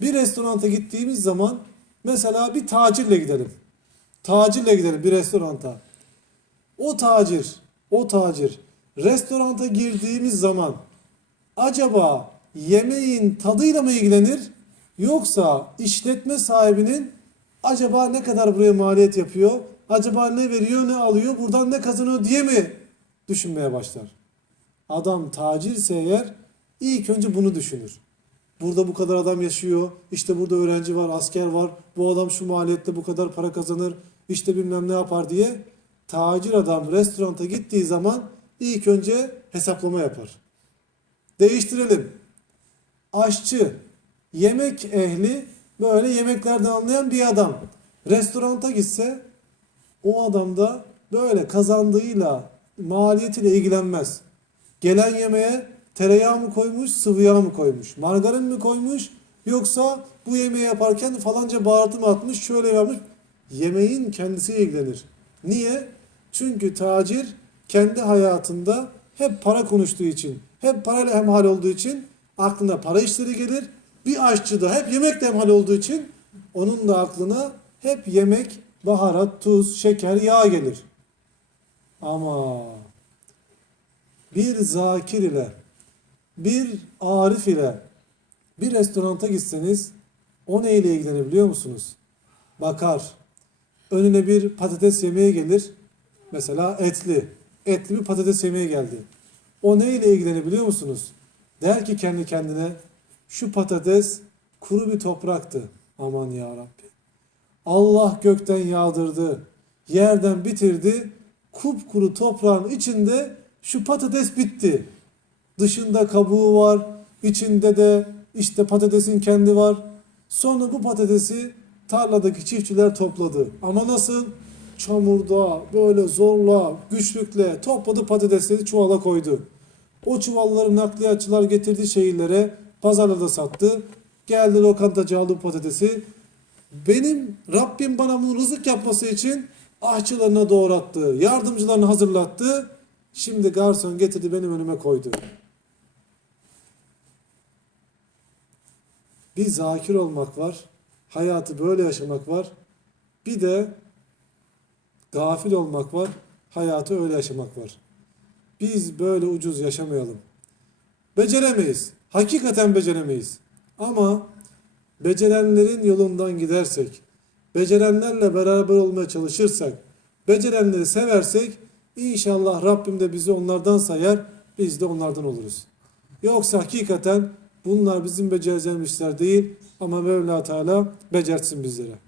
Bir restoranta gittiğimiz zaman mesela bir tacirle gidelim. Tacirle gidelim bir restoranta. O tacir, o tacir restoranta girdiğimiz zaman acaba yemeğin tadıyla mı ilgilenir yoksa işletme sahibinin acaba ne kadar buraya maliyet yapıyor? Acaba ne veriyor, ne alıyor, buradan ne kazanıyor diye mi düşünmeye başlar? Adam tacirse eğer ilk önce bunu düşünür. Burada bu kadar adam yaşıyor. İşte burada öğrenci var, asker var. Bu adam şu maliyette bu kadar para kazanır. İşte bilmem ne yapar diye. Tacir adam restoranta gittiği zaman ilk önce hesaplama yapar. Değiştirelim. Aşçı, yemek ehli, böyle yemeklerden anlayan bir adam. Restoranta gitse o adam da böyle kazandığıyla, maliyetiyle ilgilenmez. Gelen yemeğe tereyağı mı koymuş, sıvı yağ mı koymuş, margarin mi koymuş yoksa bu yemeği yaparken falanca baharatı mı atmış, şöyle yapmış. Yemeğin kendisiyle ilgilenir. Niye? Çünkü tacir kendi hayatında hep para konuştuğu için, hep parayla hemhal olduğu için aklına para işleri gelir. Bir aşçı da hep yemekle hemhal olduğu için onun da aklına hep yemek, baharat, tuz, şeker, yağ gelir. Ama bir zakir ile bir arif ile bir restoranta gitseniz o neyle ilgilenir biliyor musunuz? Bakar. Önüne bir patates yemeği gelir. Mesela etli. Etli bir patates yemeği geldi. O neyle ilgilenir biliyor musunuz? Der ki kendi kendine şu patates kuru bir topraktı. Aman ya Rabbi. Allah gökten yağdırdı. Yerden bitirdi. Kupkuru toprağın içinde şu patates bitti. Dışında kabuğu var. içinde de işte patatesin kendi var. Sonra bu patatesi tarladaki çiftçiler topladı. Ama nasıl? Çamurda, böyle zorla, güçlükle topladı patatesleri çuvala koydu. O çuvalları nakliyatçılar getirdi şehirlere, pazarlarda sattı. Geldi lokantacı aldı patatesi. Benim Rabbim bana bunu rızık yapması için ahçılarına doğrattı, yardımcılarını hazırlattı. Şimdi garson getirdi benim önüme koydu. Bir zakir olmak var. Hayatı böyle yaşamak var. Bir de gafil olmak var. Hayatı öyle yaşamak var. Biz böyle ucuz yaşamayalım. Beceremeyiz. Hakikaten beceremeyiz. Ama becerenlerin yolundan gidersek, becerenlerle beraber olmaya çalışırsak, becerenleri seversek inşallah Rabbim de bizi onlardan sayar, biz de onlardan oluruz. Yoksa hakikaten bunlar bizim becereceğimiz işler değil ama Mevla Teala becertsin bizlere.